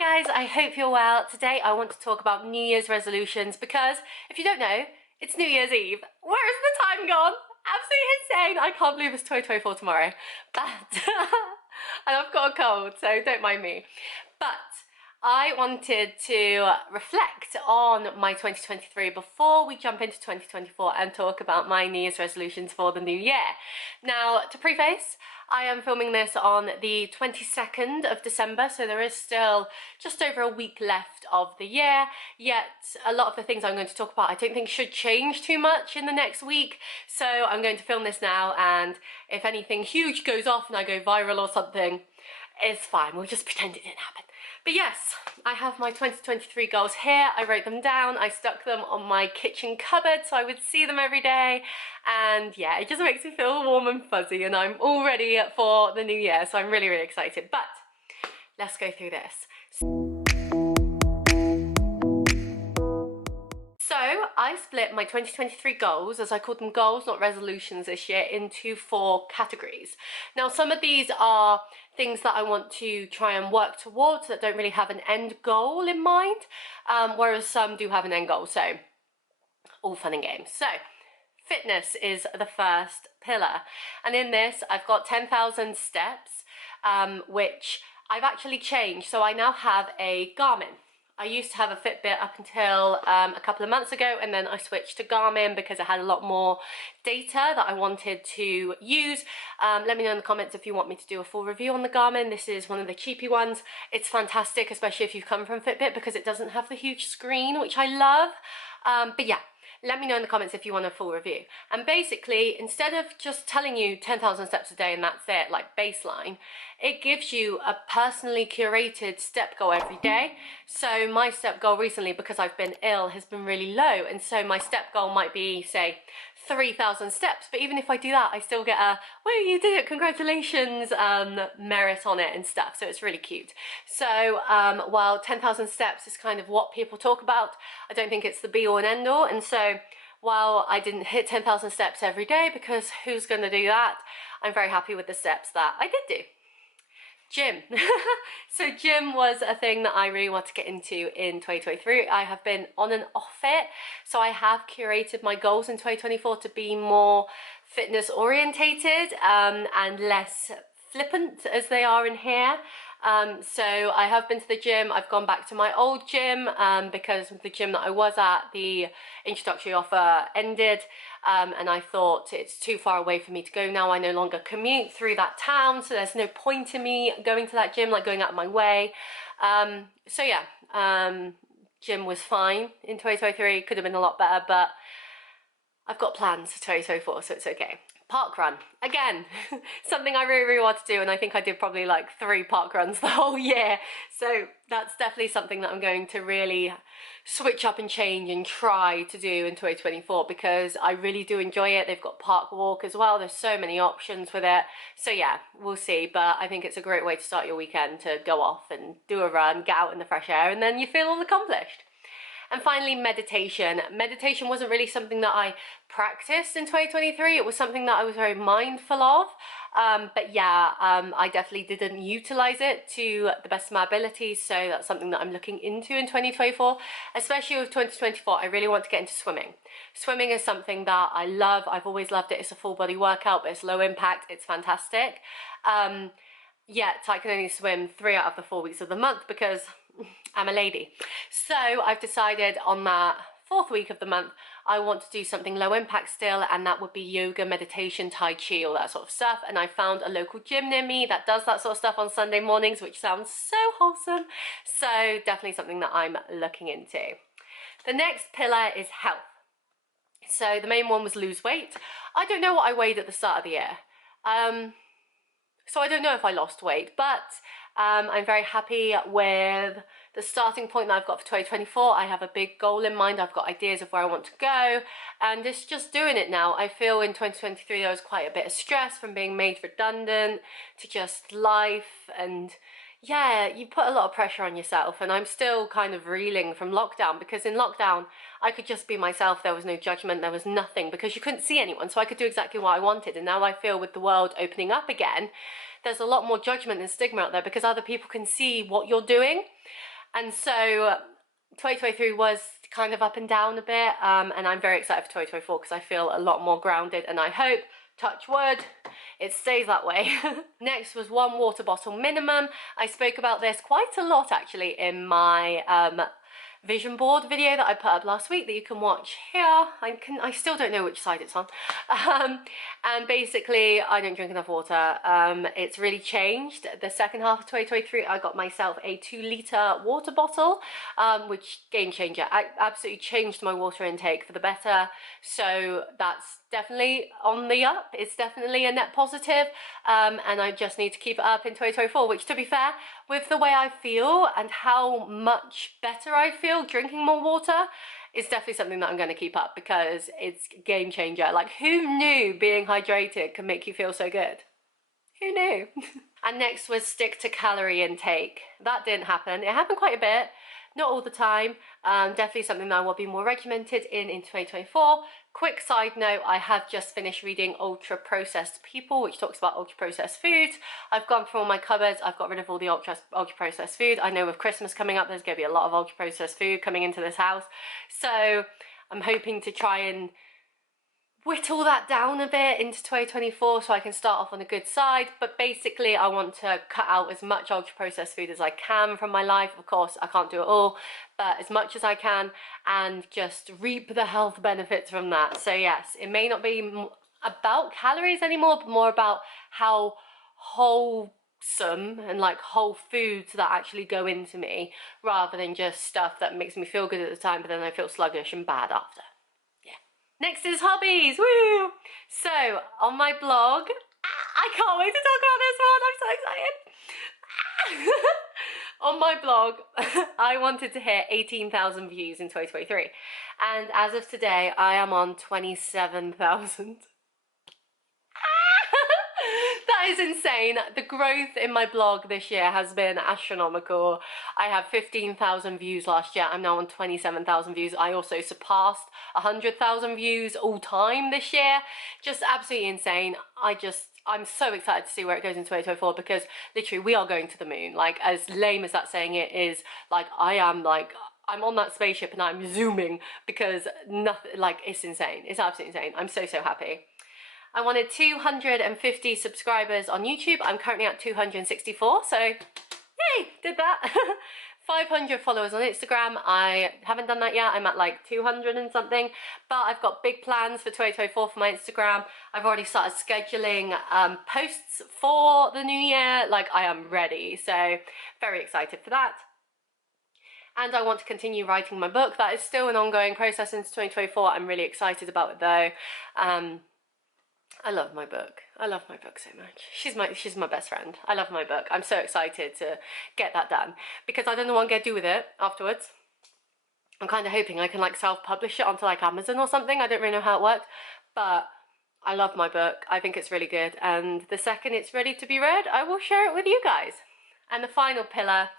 Hi guys, I hope you're well. Today I want to talk about New Year's resolutions because if you don't know, it's New Year's Eve. Where has the time gone? Absolutely insane. I can't believe it's 2024 tomorrow. But, and I've got a cold, so don't mind me. But I wanted to reflect on my 2023 before we jump into 2024 and talk about my New Year's resolutions for the new year. Now, to preface, I am filming this on the 22nd of December, so there is still just over a week left of the year, yet a lot of the things I'm going to talk about I don't think should change too much in the next week, so I'm going to film this now, and if anything huge goes off and I go viral or something, it's fine, we'll just pretend it didn't happen. But yes, I have my 2023 goals here. I wrote them down, I stuck them on my kitchen cupboard so I would see them every day, and yeah, it just makes me feel warm and fuzzy, and I'm all ready for the new year, so I'm really excited. But let's go through this. So I split my 2023 goals, as I called them goals, not resolutions this year, into 4 categories. Now some of these are things that I want to try and work towards that don't really have an end goal in mind, whereas some do have an end goal, so all fun and games. So fitness is the first pillar, and in this I've got 10,000 steps, which I've actually changed. So I now have a Garmin. I used to have a Fitbit up until a couple of months ago, and then I switched to Garmin because it had a lot more data that I wanted to use. Let me know in the comments if you want me to do a full review on the Garmin. This is one of the cheapy ones. It's fantastic, especially if you've come from Fitbit, because it doesn't have the huge screen, which I love. But yeah, let me know in the comments if you want a full review. And basically, instead of just telling you 10,000 steps a day and that's it, like baseline, it gives you a personally curated step goal every day. So my step goal recently, because I've been ill, has been really low. And so my step goal might be, say, 3,000 steps. But even if I do that, I still get a, well, you did it, congratulations, merit on it and stuff. So it's really cute. So while 10,000 steps is kind of what people talk about, I don't think it's the be all and end all. And so while I didn't hit 10,000 steps every day, because who's going to do that, I'm very happy with the steps that I did do. Gym. So gym was a thing that I really want to get into in 2023. I have been on and off it, so I have curated my goals in 2024 to be more fitness orientated and less flippant as they are in here. So I have been to the gym. I've gone back to my old gym because the gym that I was at, the introductory offer ended, and I thought it's too far away for me to go now. I no longer commute through that town, so there's no point in me going to that gym, like going out of my way. So yeah, gym was fine in 2023. Could have been a lot better, but I've got plans for 2024, so it's okay. Park run, again, something I really want to do, and I think I did probably like 3 park runs the whole year, so that's definitely something that I'm going to really switch up and change and try to do in 2024, because I really do enjoy it. They've got park walk as well, there's so many options with it, so yeah, we'll see, but I think it's a great way to start your weekend, to go off and do a run, get out in the fresh air, and then you feel all accomplished. And finally, meditation. Meditation wasn't really something that I practiced in 2023. It was something that I was very mindful of. But yeah, I definitely didn't utilize it to the best of my abilities. So that's something that I'm looking into in 2024. Especially with 2024, I really want to get into swimming. Swimming is something that I love. I've always loved it. It's a full body workout, but it's low impact. It's fantastic. Yet I can only swim 3 out of the 4 weeks of the month because I'm a lady. So I've decided on that 4th week of the month, I want to do something low impact still, and that would be yoga, meditation, tai chi, all that sort of stuff. And I found a local gym near me that does that sort of stuff on Sunday mornings, which sounds so wholesome. So definitely something that I'm looking into. The next pillar is health. So the main one was lose weight. I don't know what I weighed at the start of the year. So I don't know if I lost weight, but I'm very happy with the starting point that I've got for 2024. I have a big goal in mind. I've got ideas of where I want to go, and it's just doing it now. I feel in 2023 there was quite a bit of stress from being made redundant to just life, and yeah, you put a lot of pressure on yourself, and I'm still kind of reeling from lockdown, because in lockdown I could just be myself. There was no judgment, there was nothing, because you couldn't see anyone, so I could do exactly what I wanted. And now I feel with the world opening up again, there's a lot more judgment and stigma out there because other people can see what you're doing. And so 2023 was kind of up and down a bit, and I'm very excited for 2024 because I feel a lot more grounded, and I hope, touch wood, it stays that way. Next was 1 water bottle minimum. I spoke about this quite a lot actually in my vision board video that I put up last week that you can watch here. I still don't know which side it's on. And basically I don't drink enough water. It's really changed. The second half of 2023 I got myself a 2-litre water bottle, which game changer. I absolutely changed my water intake for the better. So that's definitely on the up. It's definitely a net positive, and I just need to keep it up in 2024, which, to be fair, with the way I feel and how much better I feel drinking more water, is definitely something that I'm going to keep up because it's a game changer. Like, who knew being hydrated can make you feel so good? Who knew? And next was stick to calorie intake. That didn't happen. It happened quite a bit, not all the time. Definitely something that I will be more regimented in 2024. Quick side note, I have just finished reading Ultra Processed People, which talks about ultra processed foods. I've gone through all my cupboards. I've got rid of all the ultra processed food. I know with Christmas coming up, there's going to be a lot of ultra processed food coming into this house. So I'm hoping to try and whittle that down a bit into 2024 so I can start off on a good side. But basically I want to cut out as much ultra processed food as I can from my life. Of course I can't do it all, but as much as I can, and just reap the health benefits from that. So yes, it may not be about calories anymore, but more about how wholesome and like whole foods that actually go into me, rather than just stuff that makes me feel good at the time but then I feel sluggish and bad after. Next is hobbies, woo! So, on my blog, I can't wait to talk about this one, I'm so excited! On my blog, I wanted to hit 18,000 views in 2023, and as of today, I am on 27,000. That is insane. The growth in my blog this year has been astronomical. I had 15,000 views last year. I'm now on 27,000 views. I also surpassed 100,000 views all time this year. Just absolutely insane. I'm so excited to see where it goes in 2024 because literally we are going to the moon. Like, as lame as that saying it is, like, I'm on that spaceship and I'm zooming because nothing, like, it's insane. It's absolutely insane. I'm so happy. I wanted 250 subscribers on YouTube. I'm currently at 264, so yay, did that. 500 followers on Instagram. I haven't done that yet. I'm at like 200 and something, but I've got big plans for 2024 for my Instagram. I've already started scheduling posts for the new year. Like, I am ready, so very excited for that. And I want to continue writing my book. That is still an ongoing process into 2024. I'm really excited about it though. I love my book. I love my book so much. She's my best friend. I love my book. I'm so excited to get that done because I don't know what I'm gonna do with it afterwards. I'm kind of hoping I can like self-publish it onto like Amazon or something. I don't really know how it works, but I love my book. I think it's really good, and the second it's ready to be read, I will share it with you guys. And the final pillar,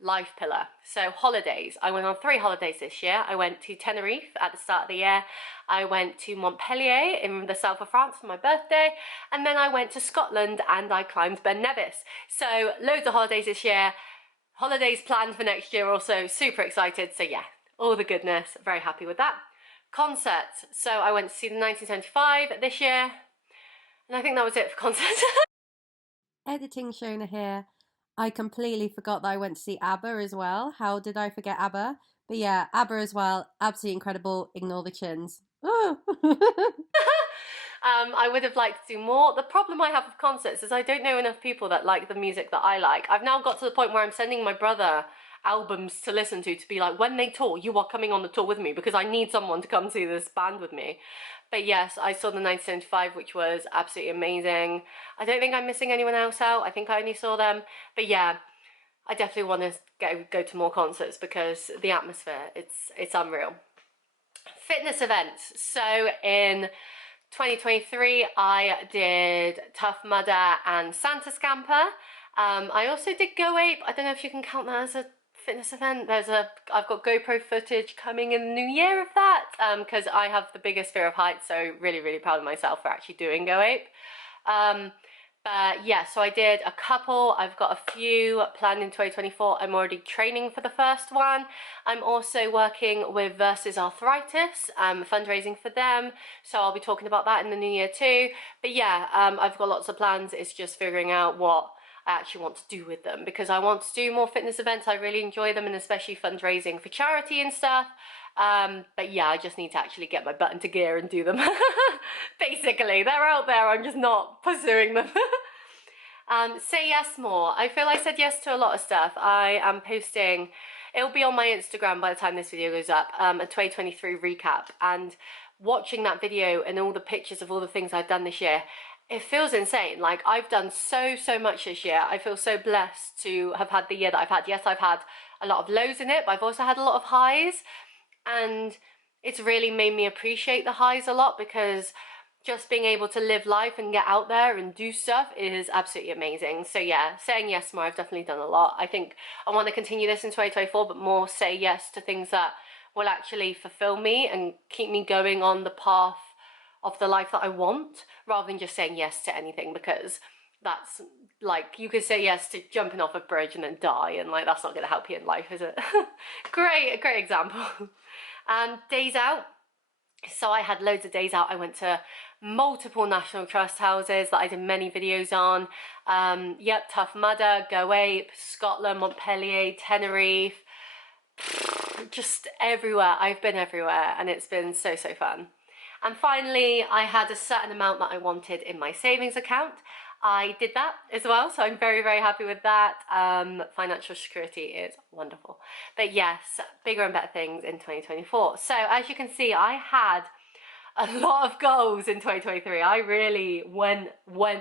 life pillar. So holidays. I went on 3 holidays this year. I went to Tenerife at the start of the year. I went to Montpellier in the south of France for my birthday. And then I went to Scotland and I climbed Ben Nevis. So loads of holidays this year. Holidays planned for next year also. Super excited. So yeah, all the goodness. Very happy with that. Concerts. So I went to see the 1975 this year. And I think that was it for concerts. Editing Shona here. I completely forgot that I went to see ABBA as well. How did I forget ABBA? But yeah, ABBA as well. Absolutely incredible. Ignore the chins. Oh. I would have liked to do more. The problem I have with concerts is I don't know enough people that like the music that I like. I've now got to the point where I'm sending my brother albums to listen to be like, when they tour, you are coming on the tour with me because I need someone to come see this band with me. But yes, I saw the 1975, which was absolutely amazing. I don't think I'm missing anyone else out. I think I only saw them. But yeah, I definitely want to go to more concerts because the atmosphere, it's unreal. Fitness events. So in 2023, I did Tough Mudder and Santa Scamper. I also did Go Ape. I don't know if you can count that as a fitness event. I've got GoPro footage coming in the new year of that because I have the biggest fear of heights, so really proud of myself for actually doing Go Ape. But yeah, so I did a couple. I've got a few planned in 2024. I'm already training for the first one. I'm also working with Versus Arthritis, fundraising for them. So I'll be talking about that in the new year too. But yeah, I've got lots of plans. It's just figuring out what I actually want to do with them, because I want to do more fitness events. I really enjoy them, and especially fundraising for charity and stuff. But yeah, I just need to actually get my butt into gear and do them. Basically, they're out there, I'm just not pursuing them. Say yes more. I feel I said yes to a lot of stuff. I am posting, it'll be on my Instagram by the time this video goes up, a 2023 recap, and watching that video and all the pictures of all the things I've done this year, it feels insane. Like, I've done so much this year. I feel so blessed to have had the year that I've had. Yes, I've had a lot of lows in it, but I've also had a lot of highs, and it's really made me appreciate the highs a lot, because just being able to live life and get out there and do stuff is absolutely amazing. So yeah, saying yes more, I've definitely done a lot. I think I want to continue this in 2024, but more say yes to things that will actually fulfill me and keep me going on the path of the life that I want, rather than just saying yes to anything, because that's like, you could say yes to jumping off a bridge and then die, and like, that's not going to help you in life, is it? A great example. And days out. So I had loads of days out. I went to multiple National Trust houses that I did many videos on. Yep, Tough Mudder, Go Ape, Scotland, Montpellier, Tenerife, just everywhere. I've been everywhere, and it's been so fun. And finally, I had a certain amount that I wanted in my savings account. I did that as well, so I'm very happy with that. Financial security is wonderful. But yes, bigger and better things in 2024. So as you can see, I had a lot of goals in 2023. I really went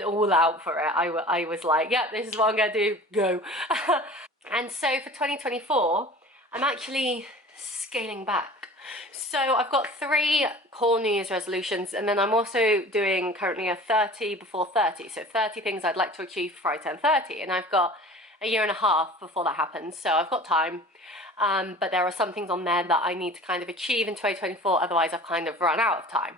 all out for it. I was like, yeah, this is what I'm gonna do, go. And so for 2024, I'm actually scaling back. So I've got 3 core New Year's resolutions, and then I'm also doing currently a 30 before 30. So 30 things I'd like to achieve before I turn 30, and I've got a year and a half before that happens, so I've got time. But there are some things on there that I need to kind of achieve in 2024, otherwise I've kind of run out of time.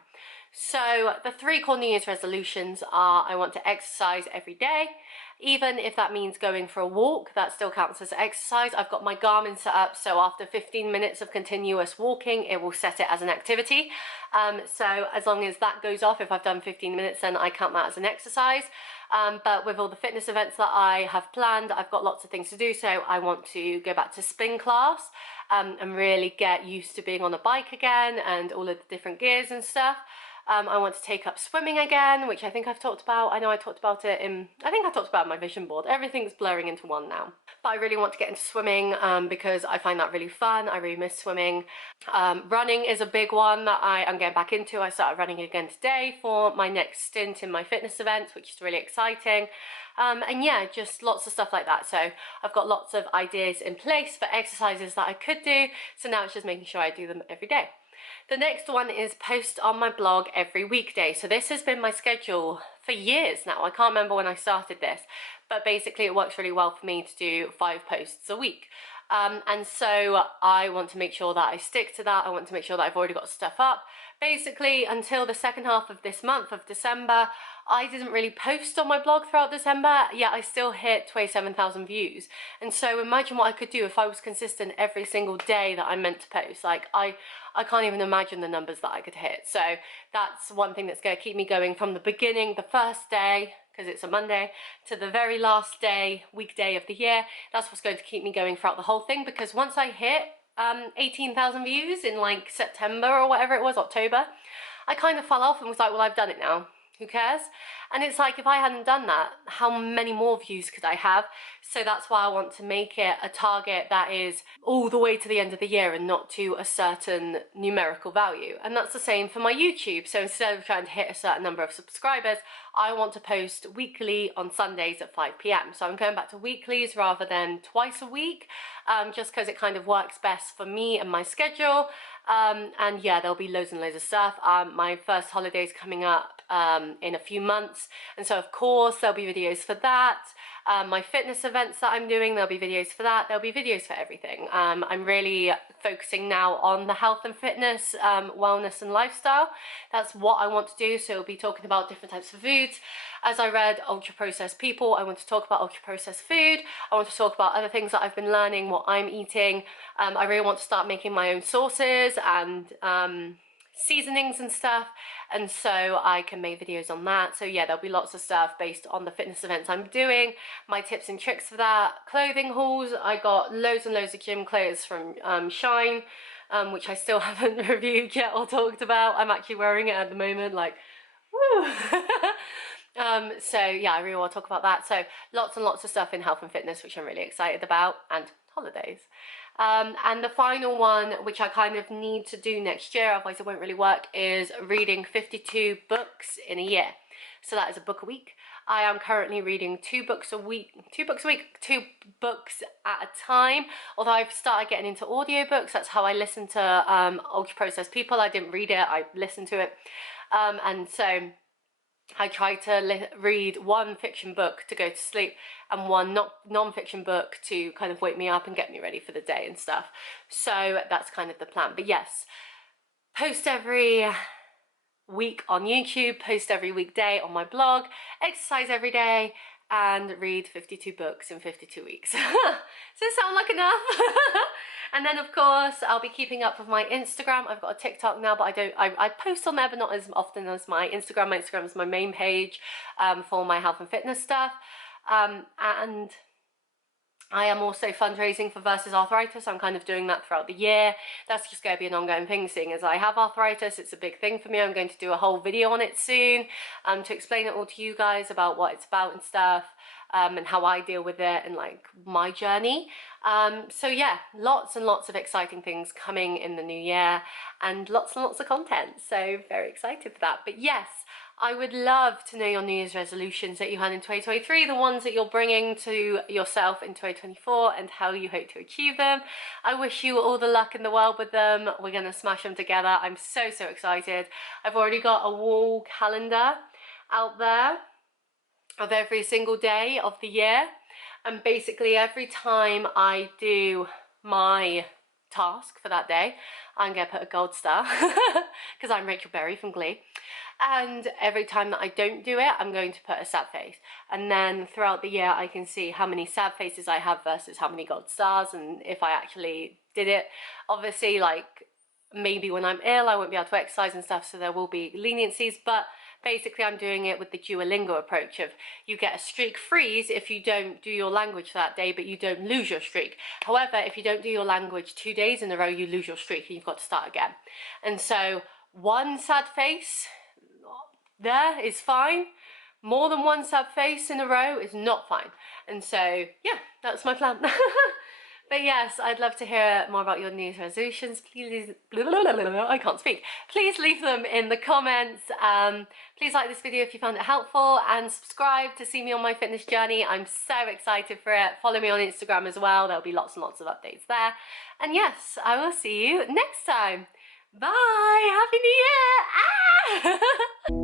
So the 3 core New Year's resolutions are: I want to exercise every day. Even if that means going for a walk, that still counts as exercise. I've got my Garmin set up, so after 15 minutes of continuous walking, it will set it as an activity. So as long as that goes off, if I've done 15 minutes, then I count that as an exercise. But with all the fitness events that I have planned, I've got lots of things to do. So I want to go back to spin class, and really get used to being on a bike again and all of the different gears and stuff. I want to take up swimming again, which I think I've talked about. I know I talked about it I think I talked about my vision board. Everything's blurring into one now. But I really want to get into swimming, because I find that really fun. I really miss swimming. Running is a big one that I'm getting back into. I started running again today for my next stint in my fitness events, which is really exciting. And yeah, just lots of stuff like that. So I've got lots of ideas in place for exercises that I could do. So now it's just making sure I do them every day. The next one is post on my blog every weekday. So this has been my schedule for years now. I can't remember when I started this, but basically it works really well for me to do 5 posts a week. And so I want to make sure that I stick to that. I want to make sure that I've already got stuff up. Basically, until the second half of this month of December, I didn't really post on my blog throughout December, yet I still hit 27,000 views. And so imagine what I could do if I was consistent every single day that I meant to post. Like, I can't even imagine the numbers that I could hit. So that's one thing that's going to keep me going from the beginning, the first day, because it's a Monday, to the very last day, weekday of the year. That's what's going to keep me going throughout the whole thing, because once I hit 18,000 views in like September or whatever it was, October, I kind of fell off and was like, well, I've done it now. Who cares? And it's like, if I hadn't done that, how many more views could I have? So that's why I want to make it a target that is all the way to the end of the year and not to a certain numerical value. And that's the same for my YouTube. So instead of trying to hit a certain number of subscribers, I want to post weekly on Sundays at 5 p.m. So I'm going back to weeklies rather than twice a week, just because it kind of works best for me and my schedule. And yeah, there'll be loads and loads of stuff. My first holiday's coming up in a few months, and so of course there'll be videos for that. My fitness events that I'm doing, there'll be videos for that. There'll be videos for everything. I'm really focusing now on the health and fitness, wellness and lifestyle. That's what I want to do. So we'll be talking about different types of foods. As I read ultra processed people, I want to talk about ultra processed food. I want to talk about other things that I've been learning, what I'm eating. I really want to start making my own sauces and seasonings and stuff, and so I can make videos on that. So yeah, there'll be lots of stuff based on the fitness events I'm doing, my tips and tricks for that, clothing hauls. I got loads and loads of gym clothes from Shine, which I still haven't reviewed yet or talked about. I'm actually wearing it at the moment, like, woo. So yeah, I really want to talk about that. So lots and lots of stuff in health and fitness, which I'm really excited about, and holidays. And the final one, which I kind of need to do next year, otherwise it won't really work, is reading 52 books in a year. So that is a book a week. I am currently reading 2 books a week, 2 books at a time. Although I've started getting into audiobooks, that's how I listen to ultra processed people. I didn't read it, I listened to it. And so I try to read one fiction book to go to sleep and one non-fiction book to kind of wake me up and get me ready for the day and stuff. So that's kind of the plan. But yes, post every week on YouTube, post every weekday on my blog, exercise every day, and read 52 books in 52 weeks. Does it sound like enough? And then of course I'll be keeping up with my Instagram. I've got a TikTok now, but I post on there, but not as often as my Instagram. My Instagram is my main page for my health and fitness stuff. And I am also fundraising for Versus Arthritis. I'm kind of doing that throughout the year. That's just going to be an ongoing thing, seeing as I have arthritis. It's a big thing for me. I'm going to do a whole video on it soon to explain it all to you guys about what it's about and stuff, and how I deal with it and like my journey. So yeah, lots and lots of exciting things coming in the new year and lots of content. So very excited for that. But yes, I would love to know your New Year's resolutions that you had in 2023, the ones that you're bringing to yourself in 2024 and how you hope to achieve them. I wish you all the luck in the world with them. We're going to smash them together. I'm so excited. I've already got a wall calendar out there of every single day of the year. And basically every time I do my task for that day, I'm going to put a gold star because I'm Rachel Berry from Glee. And every time that I don't do it, I'm going to put a sad face. And then throughout the year, I can see how many sad faces I have versus how many gold stars, and if I actually did it. Obviously, like, maybe when I'm ill, I won't be able to exercise and stuff, so there will be leniencies, but basically I'm doing it with the Duolingo approach of you get a streak freeze if you don't do your language that day, but you don't lose your streak. However, if you don't do your language 2 days in a row, you lose your streak and you've got to start again. And so one sad face there is fine. More than one sad face in a row is not fine. And so yeah, that's my plan. But yes, I'd love to hear more about your New Year's resolutions. Please, I can't speak. Please leave them in the comments. Please like this video if you found it helpful, and subscribe to see me on my fitness journey. I'm so excited for it. Follow me on Instagram as well. There'll be lots and lots of updates there. And yes, I will see you next time. Bye! Happy New Year! Ah!